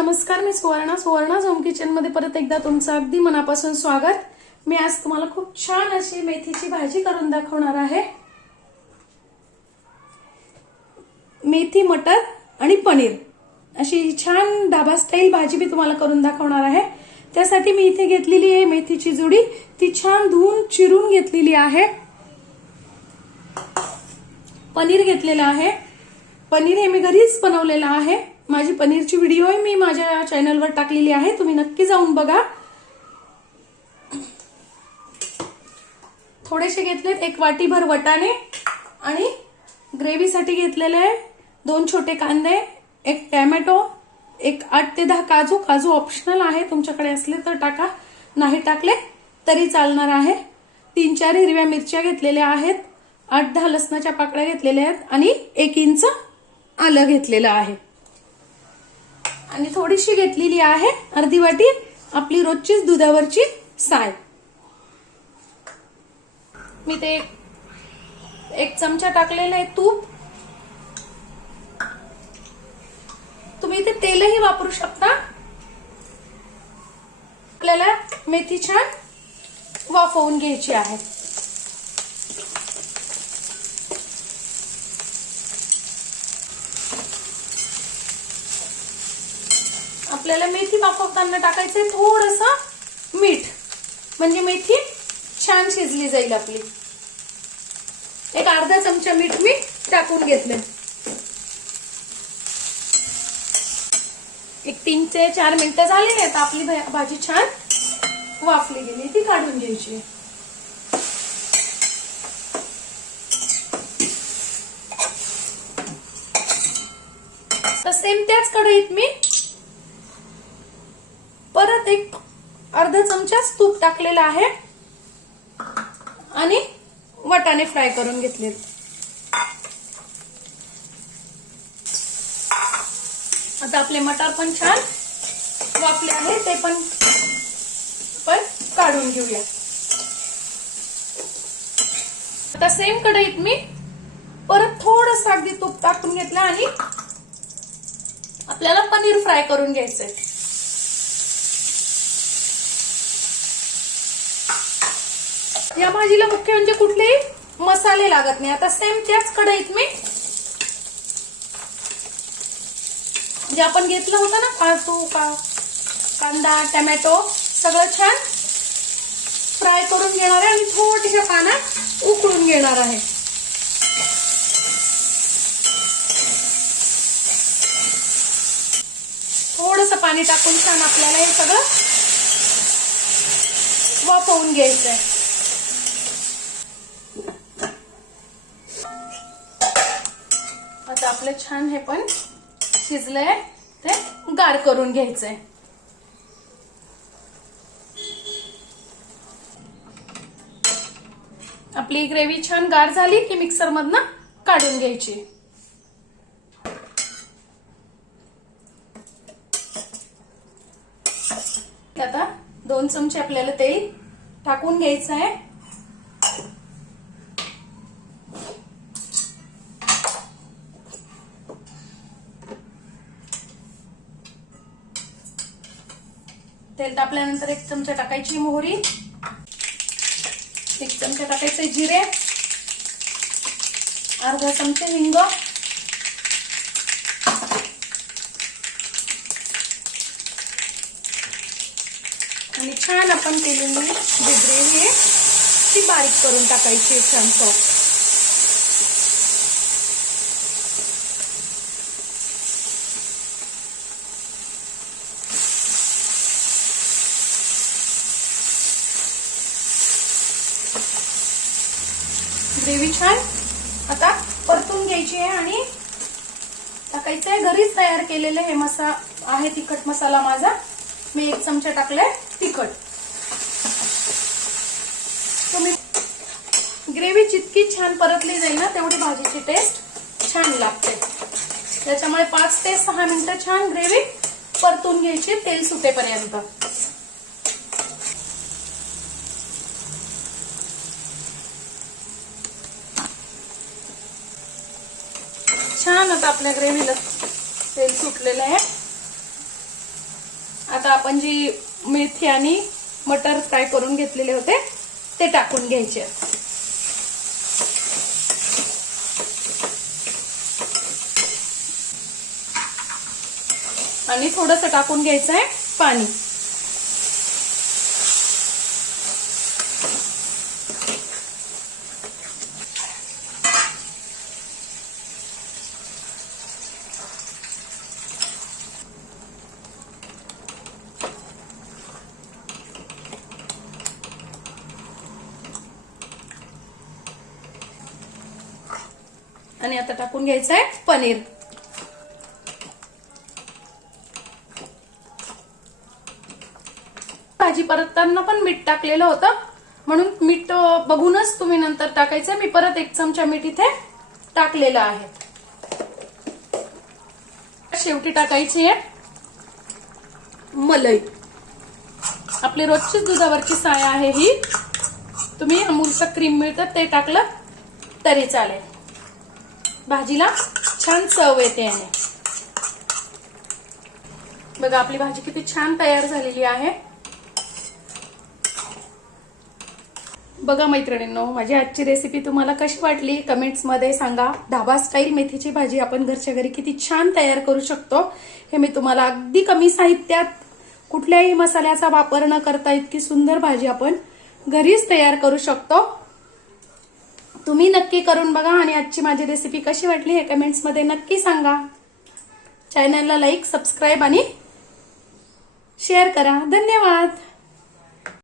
नमस्कार, मी Suvarna home kitchen मध्ये परत एकदा तुमचं अगदी मनापासून स्वागत। मी आज तुम्हाला खूप छान अशी मेथीची भाजी करून दाखवणार आहे। मेथी मटर आणि पनीर अशी छान ढाबा स्टाईल भाजी मी तुम्हाला करून दाखवणार आहे। त्यासाठी मी इथे घेतलेली आहे मेथीची जुडी, ती छान धुवून चिरून घेतलेली आहे। पनीर घेतलेलं आहे। पनीर हे मी घरीच बनवलेलं आहे। माझी पनीरची व्हिडिओ आहे मी माझ्या चॅनलवर टाकलेली आहे, तुम्ही नक्की जाऊन बघा। थोडेसे घेतले, एक वाटीभर वटाणे आणि ग्रेव्हीसाठी घेतलेले आहे 2 छोटे कांदे, एक टोमॅटो, एक 8 ते 10 काजू। काजू ऑप्शनल आहे, तुमच्याकडे असले तर टाका, नाही टाकले तरी चालणार आहे। 3-4 हिरव्या मिरच्या घेतलेल्या आहेत, 8-10 लसणाच्या पाकळ्या घेतलेल्या आहेत आणि 1 इंच आलं घेतलेलं आहे आणि थोडीशी घेतलेली आहे अर्धी वाटी आपली रोजचीच दुधावरची साय। मी ते 1 चमचा टाकलेला आहे तूप। तुम्ही इथे तेलही वापरू शकता। आपल्याला मेथी छान वाफवून घ्यायची आहे। आपल्याला मेथी वाफवताना टाकायचंय थोडंसं मीठ, म्हणजे मेथी छान शिजली जाईल आपली। एक अर्धा चमचा मीठ मी टाकून घेतले। एक 3 ते 4 मिनिटं झाली आहेत, आपली भाजी छान वाफली गेली, ती काढून घ्यायची। तर सेम त्याच कढईत मी परत एक अर्धा चमचा तूप टाकलेला आहे आणि वटाणे फ्राय करून घेतले। आता आपले मटार पण छान वाफले आहे, ते पण आपण काढून घेऊया। आता सेम कढईत मी परत थोडंसं अगदी तूप टाकून घेतलं आणि आपल्याला पनीर फ्राय करून घ्यायचंय। या भाजीला मुख्य म्हणजे कुठलेही मसाले लागत नाही। आता सेम त्याच कढईत मी जे आपण घेतलं होतं ना काजू, कांदा, टोमॅटो सगळं छान फ्राय करून घेणार आहे आणि थोड्याशा पाण्यात उकळून घेणार आहे। थोडंसं पाणी टाकून छान आपल्याला हे सगळं वाफवून घ्यायचंय। आता आपलं छान हे पण शिजलंय, ते गार करून घ्यायचंय। आपली ग्रेव्ही छान गार झाली की मिक्सर मधनं काढून घ्यायची। आता 2 चमचे आपल्याला तेल टाकून घ्यायचं आहे। तेल तापल्यानंतर 1 चमचा टाकायची मोहरी, 1 चमचा टाकायचे जिरे, अर्धा चमचा हिंग आणि छान आपण केलेली जी ग्रेव्ही आहे ती बारीक करून टाकायची छान सॉफ्ट। ग्रेव्ही छान आता परतून घ्यायची आहे आणि टाकायचं आहे घरीच तयार केलेले हे मसाला आहे, तिखट मसाला माझा मी 1 चमचा टाकलाय तिखट। तुम्ही ग्रेव्ही जितकी छान परतली जाईल ना तेवढी भाजीची टेस्ट छान लागते। त्याच्यामुळे 5 ते 6 मिनिटं छान ग्रेव्ही परतून घ्यायची तेल सुटेपर्यंत। छान आता आपल्या ग्रेव्हीला तेल सुटलेलं आहे। आता आपण जी मेथी आणि मटर फ्राय करून घेतलेले होते ते टाकून घ्यायचे. आणि थोडंसं टाकून घ्यायचं आहे पाणी. आणि आता टाकून घ्यायचं आहे पनीर. भाजी परतताना पण मीठ टाकलेलं होतं, म्हणून मीठ बघूनच तुम्ही नंतर टाकायचं. मी परत 1 चमचा मीठ इथे टाकलेलं आहे. शेवटी टाकायची आहे मलाई. आपली रोजची दुधावरची साय आहे ही. तुम्ही अमूलचं क्रीम मिळतं ते टाकलं तरी चालेल. भाजीला छान चव येते याने. बघा आपली भाजी किती छान तयार झालेली आहे. बघा मैत्रिणींनो, माझी आजची रेसिपी तुम्हाला कशी वाटली कमेंट्स मध्ये सांगा. ढाबा स्टाईल मेथीची भाजी आपण घरच्या घरी किती छान तयार करू शकतो हे मी तुम्हाला अगदी कमी साहित्यात कुठल्याही मसाल्याचा वापर न करता इतकी सुंदर भाजी आपण घरीच तयार करू शकतो. तुम्ही नक्की करून बघा आणि आजची माझी रेसिपी कशी वाटली हे कमेंट्स मध्ये नक्की सांगा. चॅनलला लाईक, सबस्क्राईब आणि शेअर करा. धन्यवाद.